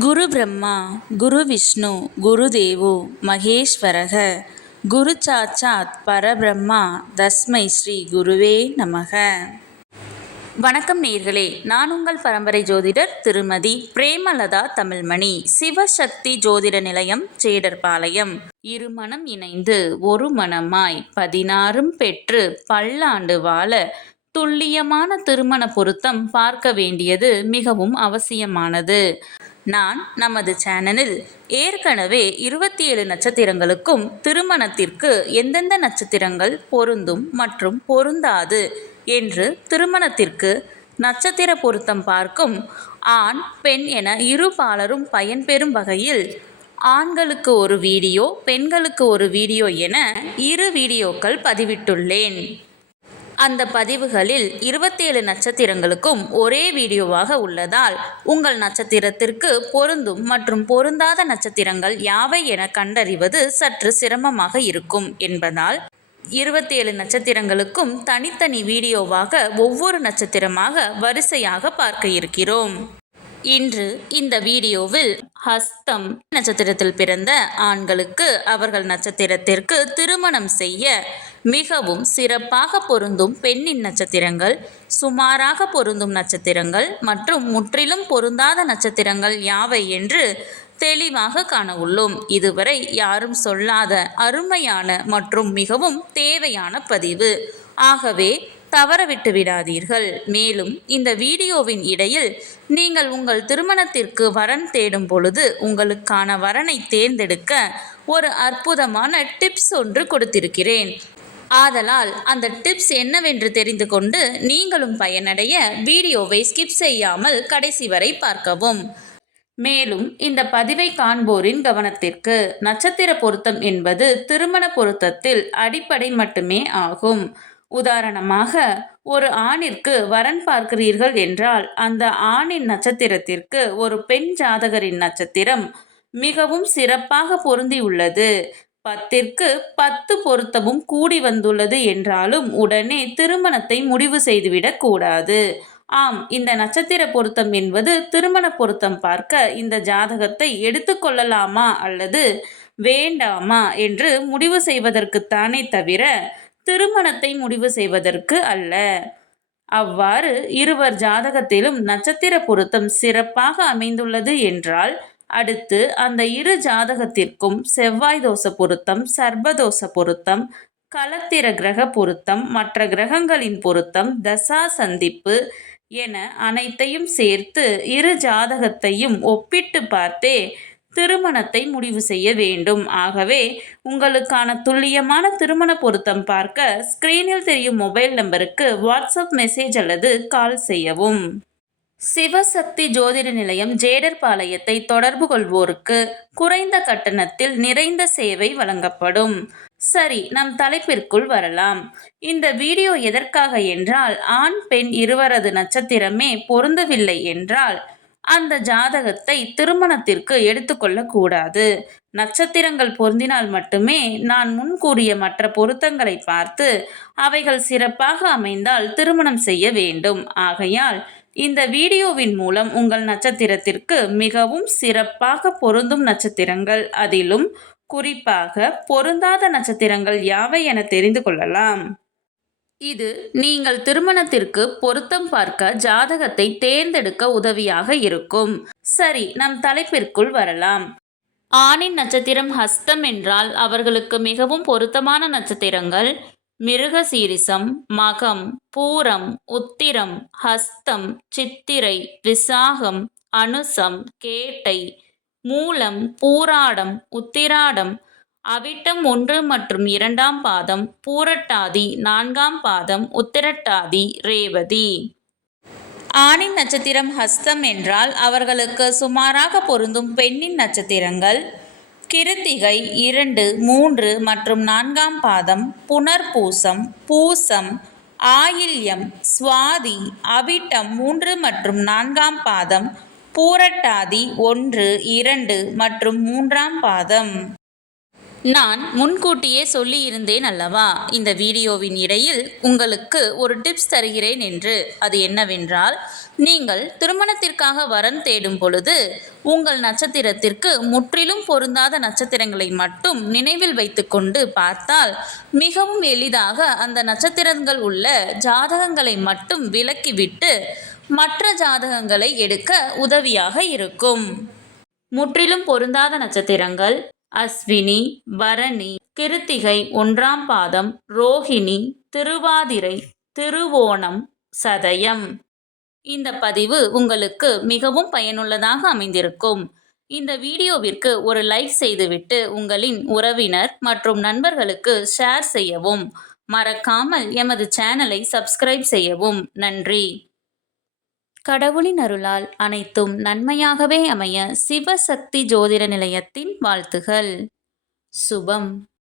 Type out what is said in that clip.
குரு பிரம்மா குரு விஷ்ணு குரு தேவோ மகேஸ்வரக குரு சாட்சாத் பரபிரம்மா தஸ்மை ஸ்ரீ குருவே நமக. வணக்கம் நேயர்களே, நான் உங்கள் பரம்பரை ஜோதிடர் திருமதி பிரேமலதா தமிழ்மணி. சிவசக்தி ஜோதிட நிலையம், ஜேடர்பாளையம். இருமனம் இணைந்து ஒரு மனமாய் 16 பெற்று பல்லாண்டு வாழ துல்லியமான திருமண பொருத்தம் பார்க்க வேண்டியது மிகவும் அவசியமானது. நான் நமது சேனலில் ஏற்கனவே 27 நட்சத்திரங்களுக்கும் திருமணத்திற்கு எந்தெந்த நட்சத்திரங்கள் பொருந்தும் மற்றும் பொருந்தாது என்று திருமணத்திற்கு நட்சத்திர பொருத்தம் பார்க்கும் ஆண் பெண் என இரு பாலரும் பயன்பெறும் வகையில் ஆண்களுக்கு ஒரு வீடியோ, பெண்களுக்கு ஒரு வீடியோ என 2 வீடியோக்கள் பதிவிட்டுள்ளேன். அந்த பதிவுகளில் 27 நட்சத்திரங்களுக்கும் ஒரே வீடியோவாக உள்ளதால் உங்கள் நட்சத்திரத்திற்கு பொருந்தும் மற்றும் பொருந்தாத நட்சத்திரங்கள் யாவை என கண்டறிவது சற்று சிரமமாக இருக்கும் என்பதால் 27 நட்சத்திரங்களுக்கும் தனித்தனி வீடியோவாக ஒவ்வொரு நட்சத்திரமாக வரிசையாக பார்க்க இருக்கிறோம். இன்று இந்த வீடியோவில் ஹஸ்தம் நட்சத்திரத்தில் பிறந்த ஆண்களுக்கு அவர்கள் நட்சத்திரத்திற்கு திருமணம் செய்ய மிகவும் சிறப்பாக பொருந்தும் பெண்ணின் நட்சத்திரங்கள், சுமாராக பொருந்தும் நட்சத்திரங்கள் மற்றும் முற்றிலும் பொருந்தாத நட்சத்திரங்கள் யாவை என்று தெளிவாக காண உள்ளோம். இதுவரை யாரும் சொல்லாத அருமையான மற்றும் மிகவும் தேவையான பதிவு. ஆகவே தவறவிட்டு விடாதீர்கள். மேலும் இந்த வீடியோவின் இடையில் நீங்கள் உங்கள் திருமணத்திற்கு வரன் தேடும் பொழுது உங்களுக்கான வரனை தேர்ந்தெடுக்க ஒரு அற்புதமான டிப்ஸ் ஒன்று கொடுத்திருக்கிறேன். ஆதலால் அந்த டிப்ஸ் என்னவென்று தெரிந்து கொண்டு நீங்களும் பயனடைய வீடியோவை ஸ்கிப் செய்யாமல் கடைசி வரை பார்க்கவும். மேலும் இந்த பதிவை காண்போரின் கவனத்திற்கு, நட்சத்திர பொருத்தம் என்பது திருமண பொருத்தத்தில் அடிப்படை மட்டுமே ஆகும். உதாரணமாக, ஒரு ஆணிற்கு வரன் பார்க்கிறீர்கள் என்றால் அந்த ஆணின் நட்சத்திரத்திற்கு ஒரு பெண் ஜாதகரின் நட்சத்திரம் மிகவும் சிறப்பாக பொருந்தியுள்ளது, 10ற்கு 10 பொருத்தமும் கூடி வந்துள்ளது என்றாலும் உடனே திருமணத்தை முடிவு செய்துவிடக் கூடாது. ஆம், இந்த நட்சத்திர பொருத்தம் என்பது திருமண பொருத்தம் பார்க்க இந்த ஜாதகத்தை எடுத்துக்கொள்ளலாமா அல்லது வேண்டாமா என்று முடிவு செய்வதற்குத்தானே தவிர திருமணத்தை முடிவு செய்வதற்கு அல்ல. அவ்வாறு இருவர் ஜாதகத்திலும் நட்சத்திர பொருத்தம் சிறப்பாக அமைந்துள்ளது என்றால் அடுத்து அந்த இரு ஜாதகத்திற்கும் செவ்வாய் தோஷ பொருத்தம், சர்ப்பதோஷ பொருத்தம், களத்திர கிரக பொருத்தம், மற்ற கிரகங்களின் பொருத்தம், தசா சந்திப்பு என அனைத்தையும் சேர்த்து இரு ஜாதகத்தையும் ஒப்பிட்டு பார்த்தே திருமணத்தை முடிவு செய்ய வேண்டும். ஆகவே உங்களுக்கான துல்லியமான திருமண பொருத்தம் பார்க்க ஸ்கிரீனில் தெரியும் மொபைல் நம்பருக்கு வாட்ஸ்அப் மெசேஜ் அல்லது கால் செய்யவும். சிவசக்தி ஜோதிட நிலையம், ஜேடர்பாளையத்தை தொடர்பு கொள்வோருக்கு குறைந்த கட்டணத்தில் நிறைந்த சேவை வழங்கப்படும். சரி, நம் தலைப்பிற்குள் வரலாம். இந்த வீடியோ எதற்காக என்றால், ஆண் பெண் இருவரது நட்சத்திரமே பொருந்தவில்லை என்றால் அந்த ஜாதகத்தை திருமணத்திற்கு எடுத்துக்கொள்ளக்கூடாது. நட்சத்திரங்கள் பொருந்தினால் மட்டுமே நான் முன் கூறிய மற்ற பொருத்தங்களை பார்த்து அவைகள் சிறப்பாக அமைந்தால் திருமணம் செய்ய வேண்டும். ஆகையால் இந்த வீடியோவின் மூலம் உங்கள் நட்சத்திரத்திற்கு மிகவும் சிறப்பாக பொருந்தும் நட்சத்திரங்கள், அதிலும் குறிப்பாக பொருந்தாத நட்சத்திரங்கள் யாவை என தெரிந்து கொள்ளலாம். இது நீங்கள் திருமணத்திற்கு பொருத்தம் பார்க்க ஜாதகத்தை தேர்ந்தெடுக்க உதவியாக இருக்கும். சரி, நம் தலைப்பிற்குள் வரலாம். ஆணின் நட்சத்திரம் ஹஸ்தம் என்றால் அவர்களுக்கு மிகவும் பொருத்தமான நட்சத்திரங்கள் மிருகசீரிசம், மகம், பூரம், உத்திரம், ஹஸ்தம், சித்திரை, விசாகம், அனுசம், கேட்டை, மூலம், பூராடம், உத்திராடம், அவிட்டம் 1 மற்றும் 2ஆம் பாதம், பூரட்டாதி 4ஆம் பாதம், உத்திரட்டாதி, ரேவதி. ஆணின் நட்சத்திரம் ஹஸ்தம் என்றால் அவர்களுக்கு சுமாராக பொருந்தும் பெண்ணின் நட்சத்திரங்கள் கிருத்திகை 2, 3 மற்றும் 4ஆம் பாதம், புனர்பூசம், பூசம், ஆயில்யம், சுவாதி, அவிட்டம் 3 மற்றும் 4ஆம் பாதம், பூரட்டாதி 1, 2 மற்றும் 3ஆம் பாதம். நான் முன்கூட்டியே சொல்லியிருந்தேன் அல்லவா, இந்த வீடியோவின் இடையில் உங்களுக்கு ஒரு டிப்ஸ் தருகிறேன் என்று. அது என்னவென்றால், நீங்கள் திருமணத்திற்காக வரன் தேடும் பொழுது உங்கள் நட்சத்திரத்திற்கு முற்றிலும் பொருந்தாத நட்சத்திரங்களை மட்டும் நினைவில் வைத்துக்கொண்டு பார்த்தால் மிகவும் எளிதாக அந்த நட்சத்திரங்கள் உள்ள ஜாதகங்களை மட்டும் விலக்கிவிட்டு மற்ற ஜாதகங்களை எடுக்க உதவியாக இருக்கும். முற்றிலும் பொருந்தாத நட்சத்திரங்கள் அஸ்வினி, பரணி, கிருத்திகை 1ஆம் பாதம், ரோஹிணி, திருவாதிரை, திருவோணம், சதயம். இந்த பதிவு உங்களுக்கு மிகவும் பயனுள்ளதாக அமைந்திருக்கும். இந்த வீடியோவிற்கு ஒரு லைக் செய்துவிட்டு உங்களின் உறவினர் மற்றும் நண்பர்களுக்கு ஷேர் செய்யவும். மறக்காமல் எமது சேனலை சப்ஸ்கிரைப் செய்யவும். நன்றி. கடவுளின் அருளால் அனைத்தும் நன்மையாகவே அமைய சிவசக்தி ஜோதிட நிலையத்தின் வாழ்த்துகள். சுபம்.